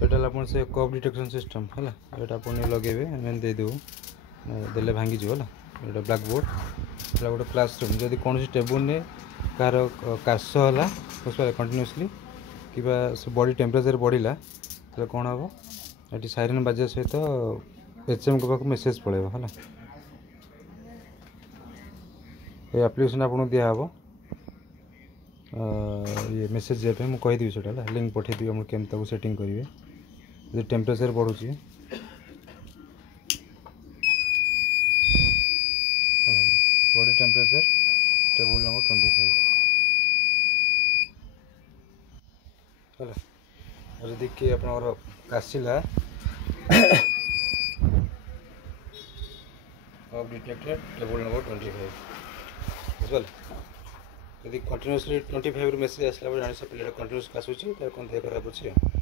यहाँ आप से कप डिटेक्शन सिस्टम है यहाँ आप लगे आम देदेव देले भांगी है यहाँ ब्लैक बोर्ड यहाँ गोटे क्लासरूम जदि कौन टेबुल ने कार काश है कंटिन्यूसली कि बॉडी टेम्परेचर बढ़ला तो कौन हम ये साइरन बाजा सहित एचएम को मेसेज पड़ेगा है ये एप्लिकेशन आपको दिहब ये मेसेज जाए मुझे कहीदेवी से लिंक पठेदेवी आम केमती सेटिंग करेंगे जो टेम्परेचर बढ़ुची बॉडी टेम्परेचर टेबल नंबर 25 है जदि किए आप काशिला कप डिटेक्टेड टेबल नंबर 25 बुझे यदि कंटिन्यूसली 25 मेसेज आसला जान से पिला कंटिन्यूस काशुची कौन देह खराब अच्छे।